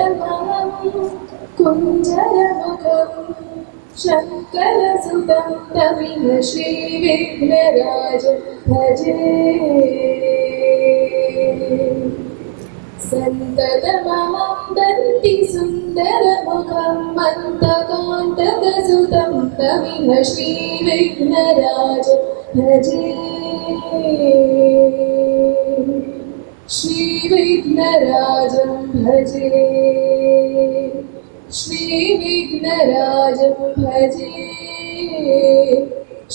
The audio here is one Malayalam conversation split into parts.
सन्ततमहं कुञ्जरमुखं शङ्करसुतं तमिह श्रीविघ्नराजं भजे सन्ततमहं दन्तिसुन्दरमुखं मन्तकान्तकसुतं तमिह श्रीविघ्नराजं भजे श्रीविघ्नराजं भजे श्रीविघ्नराजं भजे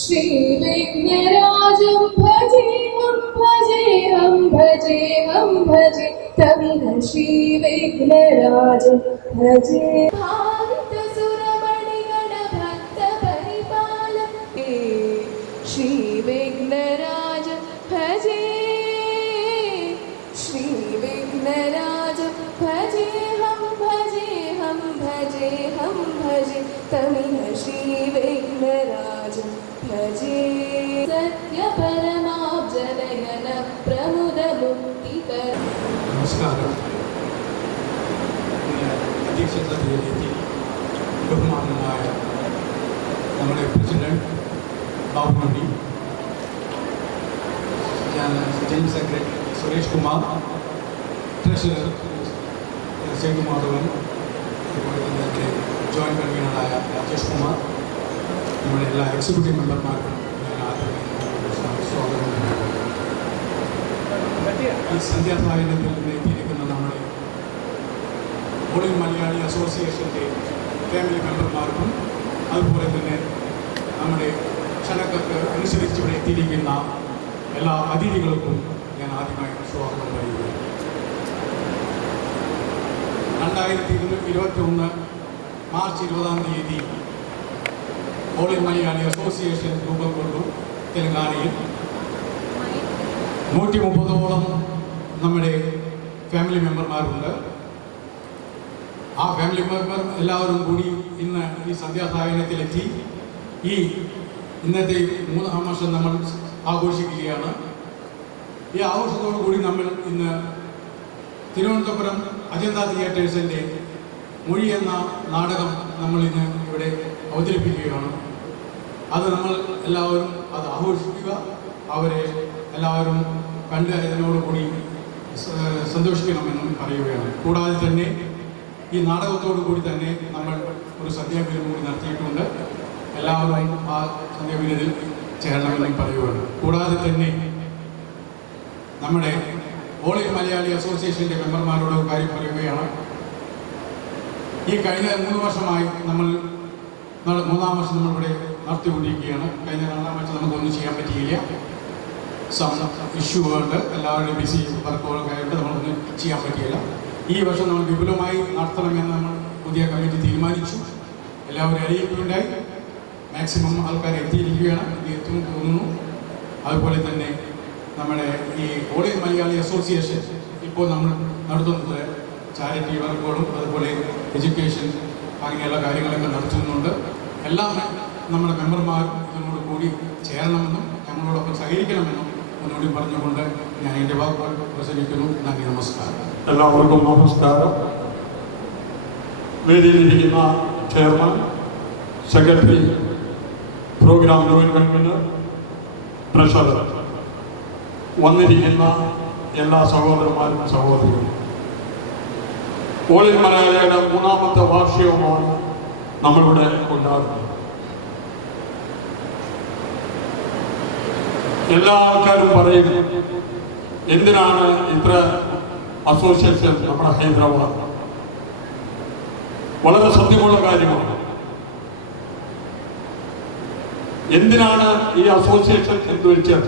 श्रीविघ्नराजं भजेऽहं भजेऽहं भजेऽहं भजे तमिह श्रीविघ्नराजं भजे भान्तसुरमणिगणभक्तपरिपालके श्रीविघ्नराजं भजे श्रीविघ्नराजं भजेऽहं भजेऽहं भजेऽहं भजे तमिह श्रीविघ्नराजं भजे सत्यपरमाब्जनयन प्रमुदमुक्तिकर നമസ്കാരം. അധ്യക്ഷതയിലെത്തി ബഹുമാനനായ നമ്മുടെ president Babumani, general secretary Suresh Kumar, treasurer Sethu Madhavan, അതുപോലെ തന്നെ ജോയിന്റ് കൺവീനറായ രാജേഷ് കുമാർ, നമ്മുടെ എല്ലാ എക്സിക്യൂട്ടീവ് മെമ്പർമാർക്കും ഞാൻ ആദ്യമേ സ്വാഗതം. ഈ സന്ധ്യാസായനത്തിൽ നിന്ന് എത്തിയിരിക്കുന്ന നമ്മുടെ ഓൾ ഇന്ത്യ മലയാളി അസോസിയേഷൻ്റെ ഫാമിലി മെമ്പർമാർക്കും അതുപോലെ തന്നെ നമ്മുടെ ക്ഷണക്കത്ത് അനുസരിച്ച് ഇവിടെ എത്തിയിരിക്കുന്ന എല്ലാ അതിഥികൾക്കും ഞാൻ ആദ്യമായി സ്വാഗതം പറയുകയാണ്. 2021 March 20 all India Malayali association രൂപം കൊണ്ടു. തെലങ്കാനയിൽ 130ഓളം നമ്മുടെ ഫാമിലി മെമ്പർമാരുണ്ട്. ആ ഫാമിലി മെമ്പർ എല്ലാവരും കൂടി ഇന്ന് ഈ സന്ധ്യാസായനത്തിലെത്തി ഈ ഇന്നത്തെ 3ാം വർഷം നമ്മൾ ആഘോഷിക്കുകയാണ്. ഈ ആഘോഷത്തോടു കൂടി നമ്മൾ ഇന്ന് തിരുവനന്തപുരം അജന്ത തിയേറ്റേഴ്സിൻ്റെ മൊഴി എന്ന നാടകം നമ്മൾ ഇന്ന് ഇവിടെ അവതരിപ്പിക്കുകയാണ്. അത് നമ്മൾ എല്ലാവരും അത് ആഘോഷിക്കുക, അവരെ എല്ലാവരും കണ്ട് ഇതിനോടുകൂടി സന്തോഷിക്കണമെന്നും പറയുകയാണ്. കൂടാതെ തന്നെ ഈ നാടകത്തോടു കൂടി തന്നെ നമ്മൾ ഒരു സന്ധ്യാവിരുന്ന് കൂടി നടത്തിയിട്ടുണ്ട്. എല്ലാവരും ആ സന്ധ്യാവിരുന്നിൽ ചേരണമെന്നും പറയുകയാണ്. കൂടാതെ തന്നെ നമ്മുടെ ഓൾ ഇന്ത്യ മലയാളി അസോസിയേഷൻ്റെ മെമ്പർമാരോട് കാര്യം പറയുകയാണ്. ഈ കഴിഞ്ഞ 3 വർഷമായി നമ്മൾ 3ാം വർഷം നമ്മളിവിടെ നടത്തിക്കൊണ്ടിരിക്കുകയാണ്. കഴിഞ്ഞ 4ാം വർഷം നമുക്കൊന്നും ചെയ്യാൻ പറ്റിയില്ല. ഇഷ്യൂ ഉണ്ട്, എല്ലാവരുടെയും ബിസി വർക്കുകളൊക്കെ ആയിട്ട് നമ്മളൊന്നും ചെയ്യാൻ പറ്റിയില്ല. ഈ വർഷം നമ്മൾ വിപുലമായി നടത്തണമെന്ന് നമ്മൾ പുതിയ കമ്മിറ്റി തീരുമാനിച്ചു. എല്ലാവരും അറിയിക്കുകയുണ്ടായി. മാക്സിമം ആൾക്കാർ എത്തിയിരിക്കുകയാണ്, എത്തും തോന്നുന്നു. അതുപോലെ തന്നെ നമ്മുടെ ഈ ഓൾ ഇന്ത്യ മലയാളി അസോസിയേഷൻ ഇപ്പോൾ നമ്മൾ നടത്തുന്നത് ചാരിറ്റി വർക്കുകളും അതുപോലെ എഡ്യൂക്കേഷൻ അങ്ങനെയുള്ള കാര്യങ്ങളൊക്കെ നടത്തുന്നുണ്ട്. എല്ലാ നമ്മുടെ മെമ്പർമാരും ഇതിനോട് കൂടി ചേരണമെന്നും ഞങ്ങളോടൊപ്പം സഹകരിക്കണമെന്നും മുന്നോട്ട് പറഞ്ഞുകൊണ്ട് ഞാൻ എൻ്റെ വാക്കുകൾ പ്രസംഗിക്കുന്നു. നന്ദി, നമസ്കാരം. എല്ലാവർക്കും നമസ്കാരം. വേദിയിലിരിക്കുന്ന chairman, secretary, programme joint convener, treasurer, വന്നിരിക്കുന്ന എല്ലാ സഹോദരന്മാരും സഹോദരികളും, ഓൾ ഇന്ത്യ മലയാളിയുടെ 3ാമത്തെ വാർഷികമാണ് നമ്മളിവിടെ കൊണ്ടാടുന്നത്. എല്ലാ ആൾക്കാരും പറയും, എന്തിനാണ് ഇത്ര അസോസിയേഷൻ നമ്മുടെ ഹൈദരാബാദ്? വളരെ സത്യമുള്ള കാര്യമാണ്. എന്തിനാണ് ഈ അസോസിയേഷൻ എന്ന് വെച്ചാൽ,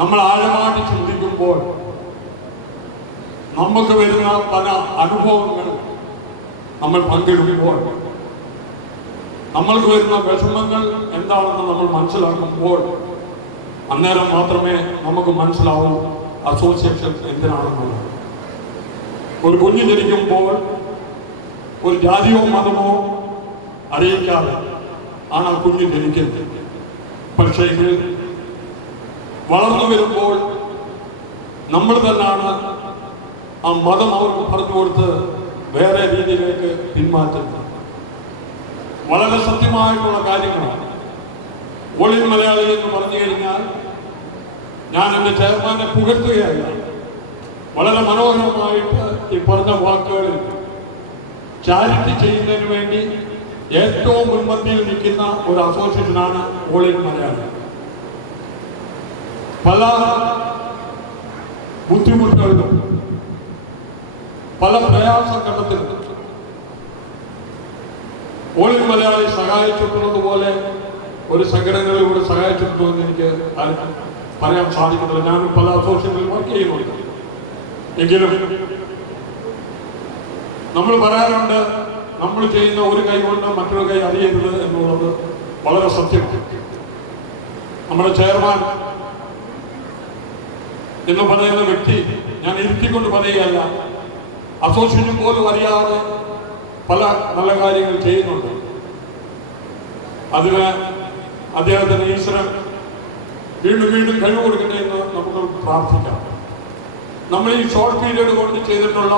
നമ്മൾ ആഴമായിട്ട് ചിന്തിക്കുമ്പോൾ നമുക്ക് വരുന്ന പല അനുഭവങ്ങൾ നമ്മൾ പങ്കിടുമ്പോൾ, നമ്മൾക്ക് വരുന്ന വിഷമങ്ങൾ എന്താണെന്ന് നമ്മൾ മനസ്സിലാക്കുമ്പോൾ അന്നേരം മാത്രമേ നമുക്ക് മനസ്സിലാവൂ അസോസിയേഷൻ എന്തിനാണെന്നുള്ളത്. ഒരു കുഞ്ഞ് ജനിക്കുമ്പോൾ ഒരു ജാതിയോ മതമോ അറിയിക്കാതെ ആണ് ആ കുഞ്ഞ് ജനിക്കുന്നത്. പക്ഷേ വളർന്നു വരുമ്പോൾ നമ്മൾ തന്നെയാണ് ആ മതം അവർക്ക് പറഞ്ഞു കൊടുത്ത് വേറെ രീതിയിലേക്ക് പിന്മാറ്റുന്നു. വളരെ സത്യമായിട്ടുള്ള കാര്യങ്ങളാണ്. ഓൾ ഇന്ത്യ മലയാളി എന്ന് പറഞ്ഞു കഴിഞ്ഞാൽ ഞാൻ എൻ്റെ ചെയർമാനെ പുകഴ്ത്തുകയല്ല, വളരെ മനോഹരമായിട്ട് ഈ പറഞ്ഞ വാക്കുകളിൽ ചാരിറ്റി ചെയ്യുന്നതിന് വേണ്ടി ഏറ്റവും മുൻപന്തിയിൽ നിൽക്കുന്ന ഒരു അസോസിയേഷനാണ് ഓൾ ഇന്ത്യ മലയാളി. പല ബുദ്ധിമുട്ടുകളിലും പല പ്രയാസഘട്ടത്തിലും ഓൾ ഇന്ത്യ മലയാളി സഹായിച്ചിട്ടുള്ളതുപോലെ ഒരു സംഘടനകളിലൂടെ സഹായിച്ചിട്ടുണ്ടോ എന്ന് എനിക്ക് പറയാൻ സാധിക്കുന്നില്ല. ഞാൻ പല അസോസിയേഷനിൽ വർക്ക് ചെയ്യുന്നുണ്ട്. എങ്കിലും നമ്മൾ പറയാറുണ്ട്, നമ്മൾ ചെയ്യുന്ന ഒരു കൈ കൊണ്ട് മറ്റൊരു കൈ അറിയരുത് എന്നുള്ളത് വളരെ സത്യമാണ്. നമ്മുടെ ചെയർമാൻ എന്ന് പറയുന്ന വ്യക്തി, ഞാൻ ഇരുത്തിക്കൊണ്ട് പറയുകയല്ല, അസോസിയേഷൻ പോലും അറിയാതെ പല നല്ല കാര്യങ്ങൾ ചെയ്യുന്നുണ്ട്. അതിന് അദ്ദേഹത്തിന് ഈശ്വരൻ വീണ്ടും വീണ്ടും കഴിവ് കൊടുക്കട്ടെ എന്ന് നമുക്ക് പ്രാർത്ഥിക്കാം. നമ്മൾ ഈ ഷോർട്ട് പീരീഡ് കൊണ്ട് ചെയ്തിട്ടുള്ള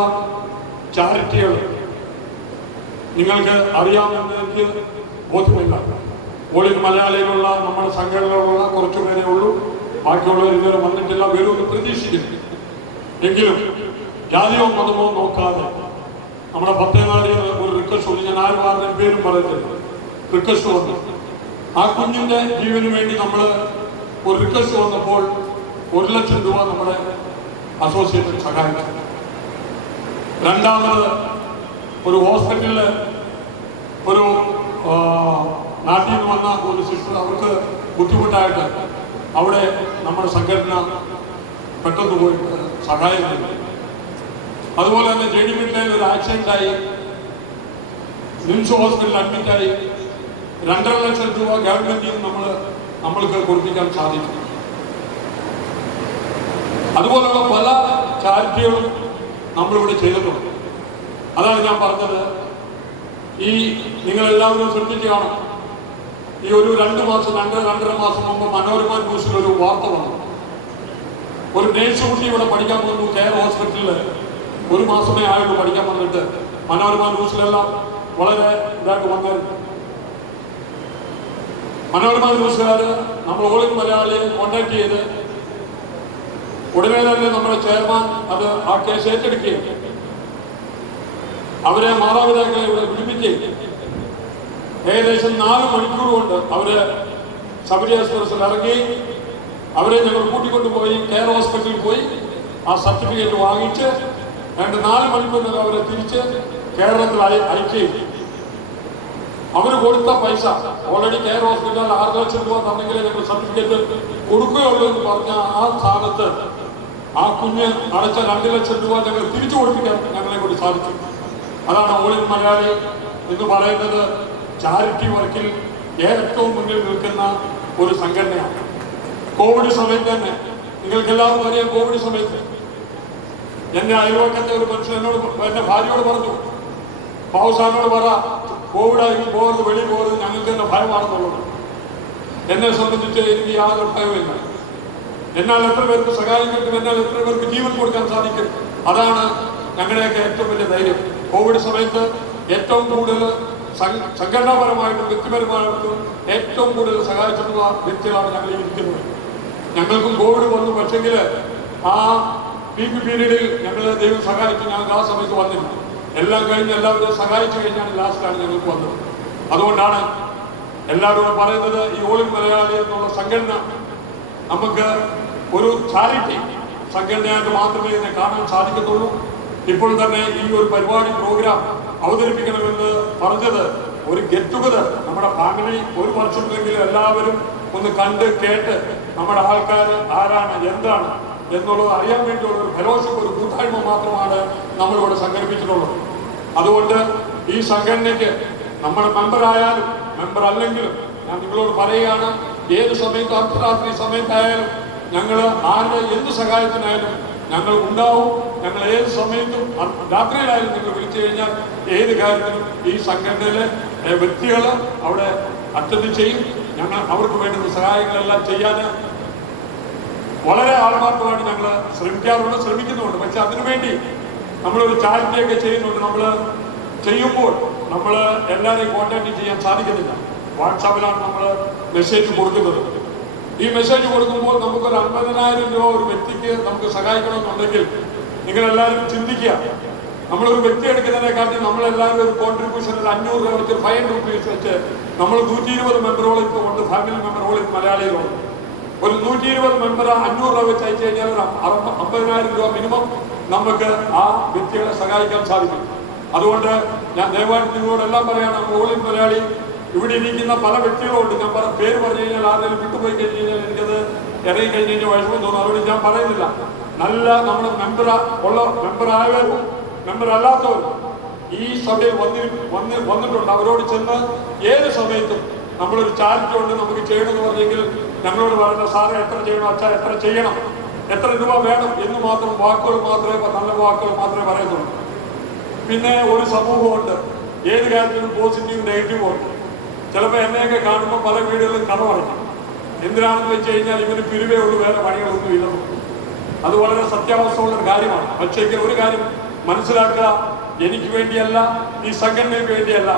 ചാരിറ്റികൾ നിങ്ങൾക്ക് അറിയാമെന്ന് എനിക്ക് ബോധ്യമില്ല. ഓൾ ഇന്ത്യ മലയാളിയിലുള്ള നമ്മുടെ സംഘടനകളുള്ള കുറച്ചു പേരേ ഉള്ളൂ, ബാക്കിയുള്ളവർ ഇതുവരെ വന്നിട്ടില്ല, വരുമെന്ന് പ്രതീക്ഷിക്കുന്നു. എങ്കിലും ജാതിയോ മതമോ നോക്കാതെ നമ്മുടെ പത്തേനാടിയിൽ ഒരു റിക്വസ്റ്റ് വന്നു. ഞാൻ ആരും പേരും പറയുന്നില്ല, റിക്വസ്റ്റ് വന്നു. ആ കുഞ്ഞിൻ്റെ ജീവന് വേണ്ടി നമ്മൾ ഒരു റിക്വസ്റ്റ് വന്നപ്പോൾ 1 ലക്ഷം രൂപ നമ്മുടെ അസോസിയേഷൻ സഹായിച്ചു. രണ്ടാമത് ഒരു ഹോസ്പിറ്റലിൽ ഒരു നാട്ടിൽ നിന്ന് വന്ന ഒരു സിസ്റ്റർ, അവർക്ക് ബുദ്ധിമുട്ടായിട്ട് അവിടെ നമ്മുടെ സംഘടന പെട്ടെന്ന് പോയി സഹായം നൽകി. അതുപോലെ തന്നെ ജെഡിമിറ്റിൽ ഒരു ആക്സിഡൻ്റായി നിംസ് ഹോസ്പിറ്റലിൽ അഡ്മിറ്റായി 2.5 ലക്ഷം രൂപ ഗവൺമെന്റിൽ നിന്ന് നമ്മൾക്ക് കൊടുപ്പിക്കാൻ സാധിക്കും. അതുപോലുള്ള പല ചാരിറ്റികളും നമ്മളിവിടെ ചെയ്തിട്ടുണ്ട്. അതാണ് ഞാൻ പറഞ്ഞത്. ഈ നിങ്ങളെല്ലാവരും ശ്രദ്ധിച്ച് കാണും. ഈ ഒരു 2 മാസം 2.5 മാസം മുമ്പ് മനോരമ ന്യൂസിൽ ഒരു വാർത്ത വന്നു. ഒരു നേഴ്സ് കുട്ടി ഇവിടെ പഠിക്കാൻ വന്നു കെയർ ഹോസ്പിറ്റലിൽ. 1 മാസമേ ആയിട്ട് പഠിക്കാൻ വന്നിട്ട് മനോരമ ന്യൂസിലെല്ലാം വളരെ ഇതായിട്ട് വന്നായിരുന്നു. മനോരമ ന്യൂസുകാർ നമ്മൾ ഓൾ ഇന്ത്യ മലയാളിയെ കോണ്ടാക്ട് ചെയ്ത് ഉടനെ തന്നെ നമ്മുടെ ചെയർമാൻ ആ കേസ് ഏറ്റെടുക്കുകയും അവരെ മാതാപിതാക്കളെ ഇവിടെ വിളിപ്പിക്കുകയും ഏകദേശം 4 മണിക്കൂർ കൊണ്ട് അവര് ശബരി എക്സ്പ്രസിൽ ഇറങ്ങി അവരെ ഞങ്ങൾ കൂട്ടിക്കൊണ്ടുപോയി കെയർ ഹോസ്പിറ്റലിൽ പോയി ആ സർട്ടിഫിക്കറ്റ് വാങ്ങിച്ച് 4 മണിക്കൂറിനകം അവരെ തിരിച്ച് കേരളത്തിൽ അയക്കുകയും അവർ കൊടുത്ത പൈസ ഓൾറെഡി കെയർ ഹോസ്പിറ്റലിൽ 6 ലക്ഷം രൂപ തന്നെങ്കിലേ ഞങ്ങൾ സർട്ടിഫിക്കറ്റ് കൊടുക്കുകയുള്ളൂ എന്ന് പറഞ്ഞ ആ സ്ഥാനത്ത് ആ കുഞ്ഞ് അടച്ച 2 ലക്ഷം രൂപ ഞങ്ങൾ തിരിച്ചു കൊടുപ്പിക്കാൻ ഞങ്ങളെ കൊണ്ട് സാധിച്ചു. അതാണ് ഓൾ ഇന്ത്യ മലയാളി എന്ന് പറയുന്നത്. ചാരിറ്റി വർക്കിൽ ഏറ്റവും മുന്നിൽ നിൽക്കുന്ന ഒരു സംഘടനയാണ്. കോവിഡ് സമയത്ത് തന്നെ നിങ്ങൾക്ക് എല്ലാവർക്കും അറിയാം, കോവിഡ് സമയത്ത് എന്നെ അയൽവക്കത്തെ ഒരു മനുഷ്യൻ എന്റെ ഭാര്യയോട് പറഞ്ഞു, പാവസാറിനോട് പറ കോവിഡായി പോകരുത്, വെളിയിൽ പോകരുത്, ഞങ്ങൾക്ക് തന്നെ ഭയമാണെന്നുള്ളത്. എന്നെ സംബന്ധിച്ച് എനിക്ക് യാതൊരു ഭയമില്ല. എന്നാൽ എത്ര പേർക്ക് സഹായം കിട്ടും, എന്നാൽ എത്ര പേർക്ക് ജീവൻ കൊടുക്കാൻ സാധിക്കും, അതാണ് ഞങ്ങളുടെയൊക്കെ ഏറ്റവും വലിയ ധൈര്യം. കോവിഡ് സമയത്ത് ഏറ്റവും കൂടുതൽ സംഘടനാപരമായിട്ടും വ്യക്തിപരമായിട്ടും ഏറ്റവും കൂടുതൽ സഹായിച്ചിട്ടുള്ള വ്യക്തികളാണ് ഞങ്ങൾ ഇരിക്കുന്നത്. ഞങ്ങൾക്കും കോവിഡ് വന്നു, പക്ഷെങ്കിൽ ആ പീക്ക് പീരീഡിൽ ഞങ്ങളെ ദൈവം സഹായിച്ചു. ഞങ്ങൾക്ക് ആ സമയത്ത് വന്നില്ല. എല്ലാം കഴിഞ്ഞ് എല്ലാവരും സഹായിച്ചു കഴിഞ്ഞാണ് ലാസ്റ്റാണ് ഞങ്ങൾക്ക് വന്നത്. അതുകൊണ്ടാണ് എല്ലാവരോടും പറയുന്നത്, ഈ ഓൾ ഇന്ത്യ മലയാളി എന്നുള്ള സംഘടന നമുക്ക് ഒരു ചാരിറ്റി സംഘടനയായിട്ട് മാത്രമേ ഇതിനെ കാണാൻ സാധിക്കത്തുള്ളൂ. ഇപ്പോൾ തന്നെ ഈ ഒരു പരിപാടി പ്രോഗ്രാം അവതരിപ്പിക്കണമെന്ന് പറഞ്ഞത് ഒരു ഗെറ്റ് ടുഗദർ, നമ്മുടെ ഫാമിലി ഒരു വർഷത്തിലെങ്കിലും എല്ലാവരും ഒന്ന് കണ്ട് കേട്ട് നമ്മുടെ ആൾക്കാർ ആരാണ് എന്താണ് എന്നുള്ളത് അറിയാൻ വേണ്ടിയുള്ള ഒരു ഫെലോഷിപ്പ്, ഒരു കൂട്ടായ്മ മാത്രമാണ് നമ്മളിവിടെ സംഘടിപ്പിച്ചിട്ടുള്ളത്. അതുകൊണ്ട് ഈ സംഘടനയ്ക്ക് നമ്മുടെ മെമ്പറായാലും മെമ്പർ അല്ലെങ്കിലും ഞാൻ നിങ്ങളോട് പറയുകയാണ്, ഏത് സമയത്ത് അർദ്ധരാത്രി സമയത്തായാലും ഞങ്ങൾ ആരുടെ എന്ത് സഹായത്തിനായാലും ഞങ്ങൾ ഉണ്ടാവും. ഞങ്ങൾ ഏത് സമയത്തും രാത്രിയിലായാലും നിങ്ങൾ വിളിച്ചു കഴിഞ്ഞാൽ ഏത് കാര്യത്തിലും ഈ സംഘടനയിലെ വ്യക്തികൾ അവിടെ അറ്റൻഡ് ചെയ്യും. ഞങ്ങൾ അവർക്ക് വേണ്ടുന്ന സഹായങ്ങളെല്ലാം ചെയ്യാൻ വളരെ ആത്മാർത്ഥമായിട്ട് ഞങ്ങൾ ശ്രമിക്കുന്നുണ്ട്. പക്ഷെ അതിനുവേണ്ടി നമ്മളൊരു ചാരിറ്റിയൊക്കെ ചെയ്യുന്നുണ്ട്. നമ്മൾ ചെയ്യുമ്പോൾ നമ്മൾ എല്ലാവരെയും കോൺടാക്ട് ചെയ്യാൻ സാധിക്കുന്നില്ല. വാട്സാപ്പിലാണ് നമ്മൾ മെസ്സേജ് കൊടുക്കുന്നത്. ഈ മെസ്സേജ് കൊടുക്കുമ്പോൾ നമുക്കൊരു 50,000 രൂപ ഒരു വ്യക്തിക്ക് നമുക്ക് സഹായിക്കണമെന്നുണ്ടെങ്കിൽ നിങ്ങളെല്ലാവരും ചിന്തിക്കുക. നമ്മളൊരു വ്യക്തി എടുക്കുന്നതിനെക്കാട്ടി നമ്മളെല്ലാവരും ഒരു കോൺട്രിബ്യൂഷൻ ഒരു 500 രൂപ വെച്ച് 500 റുപ്പീസ് വെച്ച് നമ്മൾ 120 മെമ്പറുകൾ ഇപ്പോൾ ഉണ്ട്. ഫാമിലി മെമ്പറുകൾ മലയാളികളുണ്ട്. ഒരു 120 മെമ്പർ 500 രൂപ വെച്ച് അയച്ചു കഴിഞ്ഞാൽ ഒരു 50,000 രൂപ മിനിമം നമുക്ക് ആ വ്യക്തികളെ സഹായിക്കാൻ സാധിക്കും. അതുകൊണ്ട് ഞാൻ ദയവായിട്ട് നിങ്ങളോടെല്ലാം പറയാണ്, ഓൾ ഇന്ത്യ മലയാളി ഇവിടെ ഇരിക്കുന്ന പല വ്യക്തികളുണ്ട്. ഞാൻ പേര് പറഞ്ഞു കഴിഞ്ഞാൽ ആരെങ്കിലും വിട്ടുപോയി കഴിഞ്ഞ് കഴിഞ്ഞാൽ എനിക്കത് ഇറങ്ങി കഴിഞ്ഞ് കഴിഞ്ഞാൽ വിഷമം തോന്നും. അതുകൊണ്ട് ഞാൻ പറയുന്നില്ല. നല്ല നമ്മുടെ മെമ്പറായവരും മെമ്പർ അല്ലാത്തവരും ഈ സഭയിൽ വന്നിട്ടുണ്ട്. അവരോട് ചെന്ന് ഏത് സമയത്തും നമ്മളൊരു ചാരിറ്റി ഉണ്ട് നമുക്ക് ചെയ്യണമെന്ന് പറഞ്ഞെങ്കിൽ ഞങ്ങളോട് പറയുന്ന സാറേ എത്ര ചെയ്യണം, അച്ഛാ എത്ര ചെയ്യണം, എത്ര രൂപ വേണം എന്ന് മാത്രം വാക്കുകൾ മാത്രമേ, നല്ല വാക്കുകൾ മാത്രമേ പറയത്തുള്ളൂ. പിന്നെ ഒരു സമൂഹമുണ്ട്, ഏത് കാര്യത്തിലും പോസിറ്റീവ് നെഗറ്റീവും ഉണ്ട്. ചിലപ്പോൾ എന്നെയൊക്കെ കാണുമ്പോൾ പല വീടുകളിലും കട പറയും. എന്തിനാണെന്ന് വെച്ച് കഴിഞ്ഞാൽ ഇവന് പിരിവേ ഉള്ളൂ, വേറെ പണികളൊന്നും ഇല്ല. അത് വളരെ സത്യാവസ്ഥയുള്ളൊരു കാര്യമാണ്. പക്ഷേ ഒരു കാര്യം മനസ്സിലാക്കുക, എനിക്ക് വേണ്ടിയല്ല, ഈ സംഘടനയ്ക്ക് വേണ്ടിയല്ല,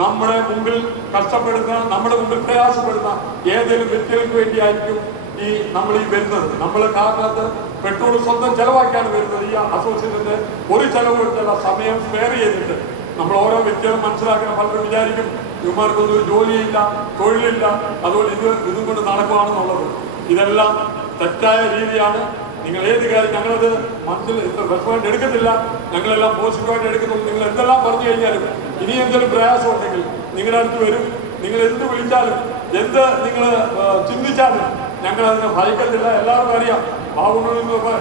നമ്മുടെ മുമ്പിൽ കഷ്ടപ്പെടുന്ന, നമ്മുടെ മുമ്പിൽ പ്രയാസപ്പെടുന്ന ഏതെങ്കിലും വ്യക്തികൾക്ക് വേണ്ടിയായിരിക്കും നമ്മൾ ഈ വരുന്നത്. നമ്മൾ കാരണത്ത് പെട്രോൾ സ്വന്തം ചെലവാക്കിയാണ് വരുന്നത്. ഈ അസോസിയേഷന്റെ ഒരു ചെലവെടുത്തുള്ള സമയം സ്പെയർ ചെയ്തിട്ട് നമ്മൾ ഓരോ വ്യക്തികളും മനസ്സിലാക്കണം. പലരും വിചാരിക്കും ഇവന്മാർക്കൊന്നും ഒരു ജോലിയില്ല, തൊഴിലില്ല, അതുകൊണ്ട് ഇതും കൊണ്ട് നടക്കുകയാണെന്നുള്ളത്. ഇതെല്ലാം തെറ്റായ രീതിയാണ്. നിങ്ങൾ ഏത് കാര്യം ഞങ്ങളത് മനസ്സിൽ റെസ്പോണ്ട് എടുക്കത്തില്ല, ഞങ്ങളെല്ലാം പോസിറ്റീവായിട്ട് എടുക്കുന്നുള്ളൂ. നിങ്ങൾ എന്തെല്ലാം പറഞ്ഞു കഴിഞ്ഞാലും ഇനി എന്തെങ്കിലും പ്രയാസം ഉണ്ടെങ്കിൽ നിങ്ങളുടെ അടുത്ത് വരും. നിങ്ങൾ എന്ത് വിളിച്ചാലും എന്ത് നിങ്ങൾ ചിന്തിച്ചാലും ഞങ്ങളതിനെ ഭയക്കത്തില്ല. എല്ലാവർക്കും അറിയാം.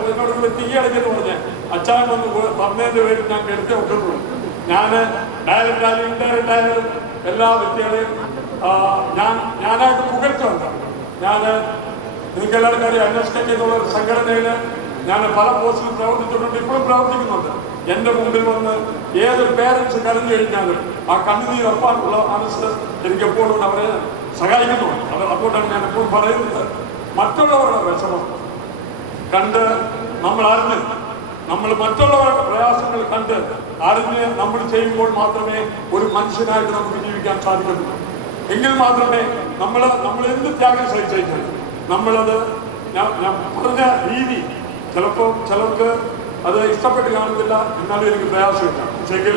എന്നോട് വ്യക്തി ഈ ഇടയ്ക്കെന്ന് പറഞ്ഞ് അച്ഛൻ വന്ന് പറഞ്ഞതിൻ്റെ പേരിൽ ഞാൻ എടുത്തേ ഒക്കത്തുള്ളൂ. ഞാൻ ഡയറക്റ്റ് ആയാലും ഇൻഡയറക്റ്റ് ആയാലും എല്ലാ വ്യക്തികളെയും ഞാനായിട്ട് പുകഴ്ത്തുണ്ട്. ഞാൻ നിങ്ങൾക്ക് എല്ലാവർക്കും അറിയാം, NSK എന്നുള്ള ഒരു സംഘടനയിൽ ഞാൻ പല പോസ്റ്റിലും പ്രവർത്തിച്ചിട്ടുണ്ട്, ഇപ്പോഴും പ്രവർത്തിക്കുന്നുണ്ട്. എൻ്റെ മുമ്പിൽ വന്ന് ഏതൊരു പേരൻസ് കരഞ്ഞു കഴിഞ്ഞാലും ആ കണ്ണുനീരൊപ്പാനുള്ള മനസ്സ് എനിക്ക് എപ്പോഴും അവരെ സഹായിക്കുന്നുണ്ട്. അതുകൊണ്ടാണ് ഞാൻ എപ്പോഴും പറയുന്നത്, മറ്റുള്ളവരുടെ വിഷമം കണ്ട് നമ്മൾ അറിഞ്ഞ്, നമ്മൾ മറ്റുള്ളവരുടെ പ്രയാസങ്ങൾ കണ്ട് അറിഞ്ഞ് നമ്മൾ ചെയ്യുമ്പോൾ മാത്രമേ ഒരു മനുഷ്യനായിട്ട് നമുക്ക് ജീവിക്കാൻ സാധിക്കുള്ളൂ. എങ്കിൽ മാത്രമേ നമ്മൾ എന്ത് ത്യാഗം സഹിച്ചു കഴിഞ്ഞാൽ നമ്മളത് ഞാൻ പറഞ്ഞ രീതി ചിലപ്പോൾ ചിലർക്ക് അത് ഇഷ്ടപ്പെട്ട് കാണുന്നില്ല, എന്നാലും എനിക്ക് പ്രയാസമില്ല. പക്ഷെങ്കിൽ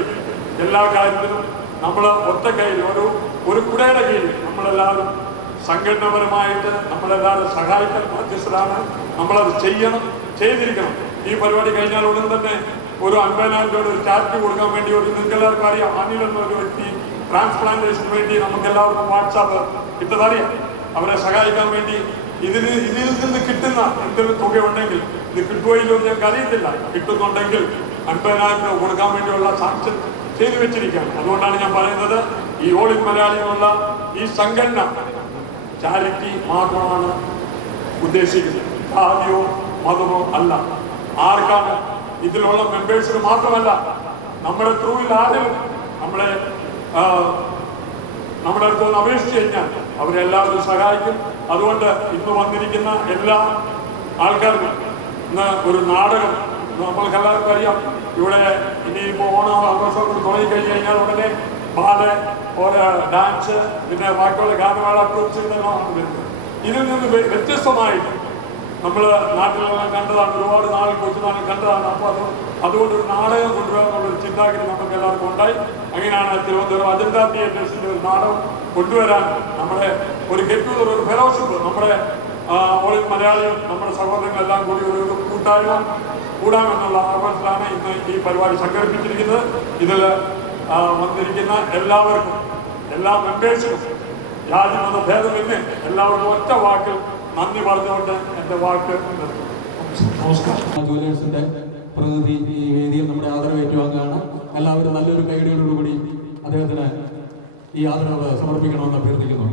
എല്ലാ കാര്യത്തിലും നമ്മൾ ഒറ്റ കയ്യിൽ ഒരു കുടയുടെ കീഴിൽ നമ്മളെല്ലാവരും സംഘടനാപരമായിട്ട് നമ്മളെല്ലാവരും സഹായിക്കാൻ ബാധ്യസ്ഥരാണ്. നമ്മളത് ചെയ്തിരിക്കണം. ഈ പരിപാടി കഴിഞ്ഞാൽ ഉടൻ തന്നെ ഒരു 50,000 രൂപ ഒരു ചാരിറ്റി കൊടുക്കാൻ വേണ്ടി നിങ്ങൾക്ക് എല്ലാവർക്കും അറിയാം. അനിൽ എന്നൊരു വ്യക്തി ട്രാൻസ്പ്ലാന്റേഷന് വേണ്ടി നമുക്ക് എല്ലാവർക്കും വാട്സാപ്പ് ഇട്ടതറിയാം. അവരെ സഹായിക്കാൻ വേണ്ടി ഇതിൽ നിന്ന് കിട്ടുന്ന എന്തെങ്കിലും തുക ഉണ്ടെങ്കിൽ, ഇത് കിട്ടുകയില്ലോ എന്ന് ഞങ്ങൾക്ക് അറിയത്തില്ല, കിട്ടുന്നുണ്ടെങ്കിൽ 50,000 രൂപ കൊടുക്കാൻ വേണ്ടിയുള്ള സാങ്ഷൻ ചെയ്തു വെച്ചിരിക്കുകയാണ്. അതുകൊണ്ടാണ് ഞാൻ പറയുന്നത്, ഈ ഓൾ ഇന്ത്യ മലയാളികളുള്ള ഈ സംഘടന ചാരിറ്റി മാത്രമാണ് ഉദ്ദേശിക്കുന്നത്, ജാതിയോ മതമോ അല്ല. ആർക്കാണ് ഇതിലുള്ള മെമ്പേഴ്സിന് മാത്രമല്ല, നമ്മുടെ ത്രൂവിൽ ആരെങ്കിലും നമ്മുടെ അടുത്ത് ഒന്ന് അപേക്ഷിച്ച് കഴിഞ്ഞാൽ അവരെല്ലാവരും സഹായിക്കും. അതുകൊണ്ട് ഇന്ന് വന്നിരിക്കുന്ന എല്ലാ ആൾക്കാർക്കും ഇന്ന് ഒരു നാടകം നമ്മൾക്ക് എല്ലാവർക്കും അറിയാം. ഇവിടെ ഇനിയിപ്പോൾ ഓണം ആഘോഷങ്ങൾ തുടങ്ങിക്കഴിഞ്ഞ് കഴിഞ്ഞാൽ ഉടനെ ബാല്, ഓരോ ഡാൻസ്, പിന്നെ ബാക്കിയുള്ള ഗാനമേള ട്രൂപ്സ് ഇതെല്ലാം വരുന്നത്. ഇതിൽ നിന്ന് വ്യത്യസ്തമായിട്ട് നമ്മൾ നാട്ടിലെല്ലാം കണ്ടതാണ്, ഒരുപാട് നാളിൽ കൊച്ചുനാളിൽ കണ്ടതാണ്. അപ്പോൾ അതുകൊണ്ട് ഒരു നാടകം കൊണ്ടുവരാനുള്ളൊരു ചിന്താഗതി നമുക്ക് എല്ലാവർക്കും ഉണ്ടായി. അങ്ങനെയാണ് തിരുവനന്തപുരം അജന്ത തിയേറ്റേഴ്സിൻ്റെ ഒരു നാടകം കൊണ്ടുവരാൻ നമ്മുടെ ഒരു ഗെറ്റ് ഒരു ഫെലോഷിപ്പ്, നമ്മുടെ ഓൾ ഇന്ത്യ മലയാളിയും നമ്മുടെ സഹോദരങ്ങളെല്ലാം കൂടി ഒരു കൂട്ടായ്മ കൂടാമെന്നുള്ള ആഘോഷത്തിലാണ് ഇന്ന് ഈ പരിപാടി സംഘടിപ്പിച്ചിരിക്കുന്നത്. ഇതിൽ വന്നിരിക്കുന്ന എല്ലാവർക്കും, എല്ലാ മെമ്പേഴ്സിനും ജാതി മത ഭേദമെന്ന് എല്ലാവർക്കും ഒറ്റ വാക്കിൽ നന്ദി പറഞ്ഞുകൊണ്ട് എൻ്റെ വാക്ക് നിർത്തുന്നു. നമസ്കാരം. ജൂനിയേഴ്സിന്റെ പ്രതിനിധി ഈ വേദിയിൽ നമ്മുടെ ആദരവ് ഏറ്റുവാങ്ങുകയാണ്. എല്ലാവരും നല്ലൊരു കൈയടിയോടുകൂടി അദ്ദേഹത്തിന് ഈ ആദരവ് സമർപ്പിക്കണമെന്ന് അഭ്യർത്ഥിക്കുന്നു.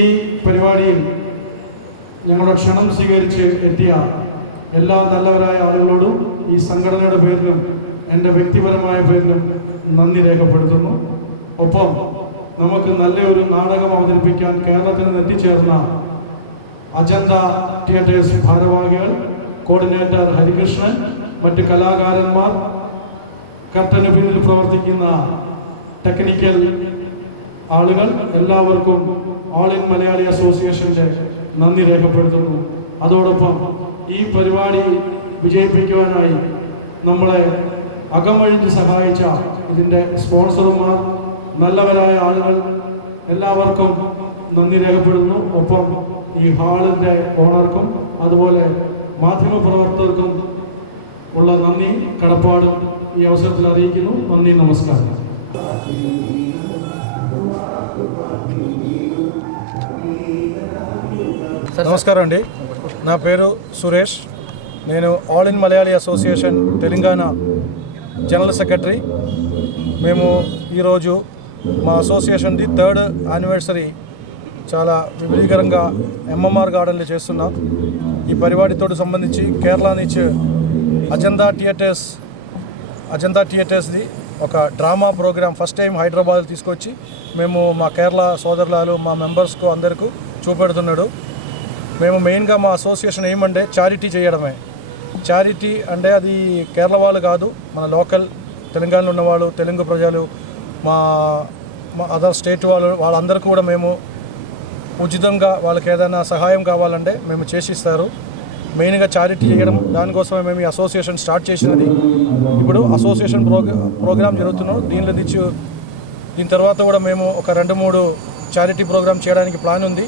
ഈ പരിപാടിയിൽ ഞങ്ങളുടെ ക്ഷണം സ്വീകരിച്ച് എത്തിയ എല്ലാ നല്ലവരായ ആളുകളോടും ഈ സംഘടനയുടെ പേരിലും എൻ്റെ വ്യക്തിപരമായ പേരിലും നന്ദി രേഖപ്പെടുത്തുന്നു. ഒപ്പം നമുക്ക് നല്ലൊരു നാടകം അവതരിപ്പിക്കാൻ കേരളത്തിൽ നിന്ന് എത്തിച്ചേർന്ന അജന്ത തിയേറ്റേഴ്സ് ഭാരവാഹികൾ, കോർഡിനേറ്റർ ഹരികൃഷ്ണൻ, മറ്റ് കലാകാരന്മാർ, കർട്ടന് പിന്നിൽ പ്രവർത്തിക്കുന്ന ടെക്നിക്കൽ ആളുകൾ, എല്ലാവർക്കും ഓൾ ഇൻ മലയാളി അസോസിയേഷൻ്റെ നന്ദി രേഖപ്പെടുത്തുന്നു. അതോടൊപ്പം ഈ പരിപാടി വിജയിപ്പിക്കുവാനായി നമ്മളെ അകമഴിഞ്ഞ് സഹായിച്ച ഇതിൻ്റെ സ്പോൺസർമാർ, നല്ലവരായ ആളുകൾ, എല്ലാവർക്കും നന്ദി രേഖപ്പെടുന്നു. ഒപ്പം ഈ ഹാളിൻ്റെ ഓണർക്കും അതുപോലെ മാധ്യമപ്രവർത്തകർക്കും ഉള്ള നന്ദി കടപ്പാടും ഈ അവസരത്തിൽ അറിയിക്കുന്നു. നന്ദി, നമസ്കാരം. నమస్కారం అండి. నా పేరు సురేష్. నేను all in Malayali association Telangana general secretary. మేము ఈరోజు మా అసోసియేషన్ది 3rd యానివర్సరీ చాలా విపులీకరంగా ఎంఎంఆర్ గార్డెన్లో చేస్తున్నాం. ఈ పరిపాడితో సంబంధించి కేరళ నుంచి అజంతా థియేటర్స్ది ఒక drama programme first time Hyderabad తీసుకొచ్చి మేము మా కేరళ సోదరులు మా మెంబర్స్కు అందరికీ చూపెడుతున్నాడు. మేము మెయిన్గా మా అసోసియేషన్ ఏమంటే చారిటీ చేయడమే. చారిటీ అంటే అది కేరళ వాళ్ళు కాదు, మన లోకల్ తెలంగాణలో ఉన్నవాళ్ళు, తెలుగు ప్రజలు, మా అదర్ స్టేట్ వాళ్ళందరికీ కూడా మేము ఉచితంగా వాళ్ళకి ఏదైనా సహాయం కావాలంటే మేము చేసిస్తారు. మెయిన్గా చారిటీ చేయడం, దానికోసమే మేము ఈ అసోసియేషన్ స్టార్ట్ చేసినది. ఇప్పుడు అసోసియేషన్ ప్రోగ్రామ్ జరుగుతున్నాం. దీని తర్వాత కూడా మేము ఒక 2-3 చారిటీ ప్రోగ్రామ్ చేయడానికి ప్లాన్ ఉంది.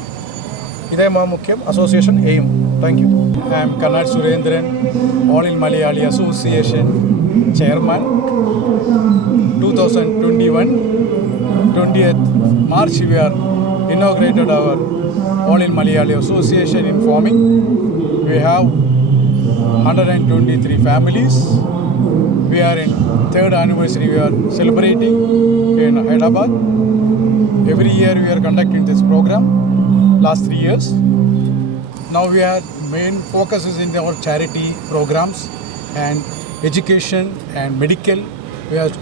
ఇదే మా ముఖ్యం association aim. Thank you. I am Kannad Surendran, all in Malayali association chairman. 2021 20th March we are inaugurated our all in Malayali association in forming. We have 123 families. We are in 3rd anniversary we are celebrating in Hyderabad. Every year we are conducting this program last 3 years. Now we are main focus is in our charity programs and education and medical. We have to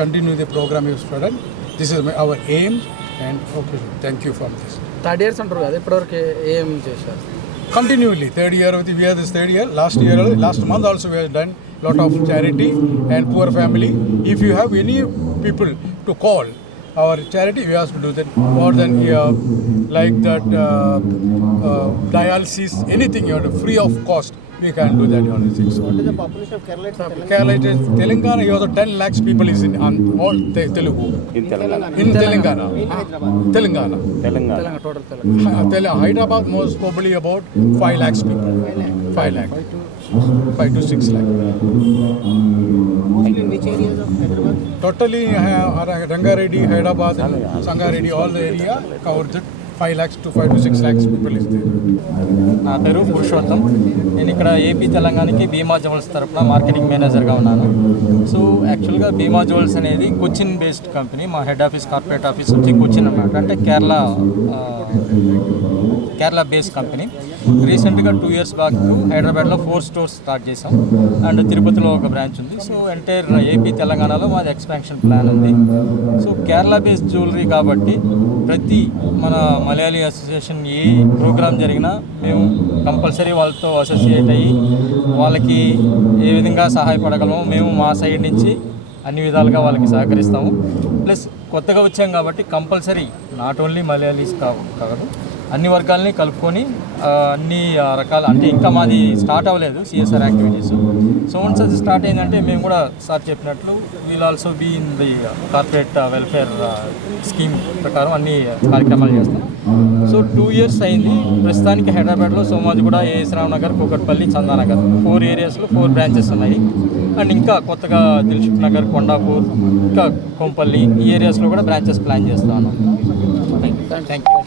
continue the program you started. This is our aim and okay, thank you for this. 3rd years అంటారు కదా, ఇప్పటివరకు ఏం చేశారు? Continually 3rd year we are this 3rd year. Last month also we have done lot of charity and poor family. If you have any people to call our charity, we have to do that more than like that dialysis, anything you have to free of cost. We can do that on things. What is the population of Kerala? Telangana, you have 10 lakhs people is in all Telugu. In Telangana. In Telangana. In Hyderabad. Telangana. Total Telangana. Hyderabad most probably about 5 lakhs people. 5 lakh. 5 to 6 lakh. In which areas of Hyderabad? Totally Rangareddy, Hyderabad, Sangareddy, all the area covered 5 lakhs to 5 to 6 lakhs people is there. నా పేరు పురుషోత్తం. నేను ఇక్కడ ఏపీ తెలంగాణకి భీమా జ్యువెల్స్ తరపున మార్కెటింగ్ మేనేజర్గా ఉన్నాను. సో యాక్చువల్గా భీమా జ్యువెల్స్ అనేది కొచ్చిన్ బేస్డ్ కంపెనీ. మా హెడ్ ఆఫీస్, కార్పొరేట్ ఆఫీస్ వచ్చి కొచ్చిన్ అన్నమాట. అంటే కేరళ బేస్డ్ కంపెనీ. రీసెంట్గా 2 years బ్యాక్ హైదరాబాద్లో 4 stores స్టార్ట్ చేసాం అండ్ తిరుపతిలో ఒక బ్రాంచ్ ఉంది. సో ఎంటైర్ ఏపీ తెలంగాణలో మాది ఎక్స్పాన్షన్ ప్లాన్ ఉంది. సో కేరళ బేస్డ్ జ్యువెలరీ కాబట్టి ప్రతి మన మలయాళీ అసోసియేషన్ ఏ ప్రోగ్రామ్ జరిగినా మేము కంపల్సరీ వాళ్ళతో అసోసియేట్ అయ్యి వాళ్ళకి ఏ విధంగా సహాయపడగలమో మేము మా సైడ్ నుంచి అన్ని విధాలుగా వాళ్ళకి సహకరిస్తాము. ప్లస్ కొత్తగా వచ్చాం కాబట్టి కంపల్సరీ నాట్ ఓన్లీ మలయాళీస్ కాదు, అన్ని వర్గాలని కలుపుకొని అన్ని రకాల, అంటే ఇంకా మాది స్టార్ట్ అవ్వలేదు సిఎస్ఆర్ యాక్టివిటీస్. సో వన్స్ అది స్టార్ట్ అయిందంటే మేము కూడా సార్ చెప్పినట్లు we'll also be in the corporate welfare scheme ప్రకారం అన్ని కార్యక్రమాలు చేస్తాం. సో 2 years అయింది. ప్రస్తుతానికి హైదరాబాద్లో సోమాజిగూడ, ఏఎస్ రావ్ నగర్, కూకట్పల్లి, చందానగర్ 4 areasలో 4 branches ఉన్నాయి. అండ్ ఇంకా కొత్తగా దిల్సుఖ్ నగర్, కొండాపూర్, ఇంకా కొంపల్లి ఈ ఏరియాస్లో కూడా బ్రాంచెస్ ప్లాన్ చేస్తాను. Thank you.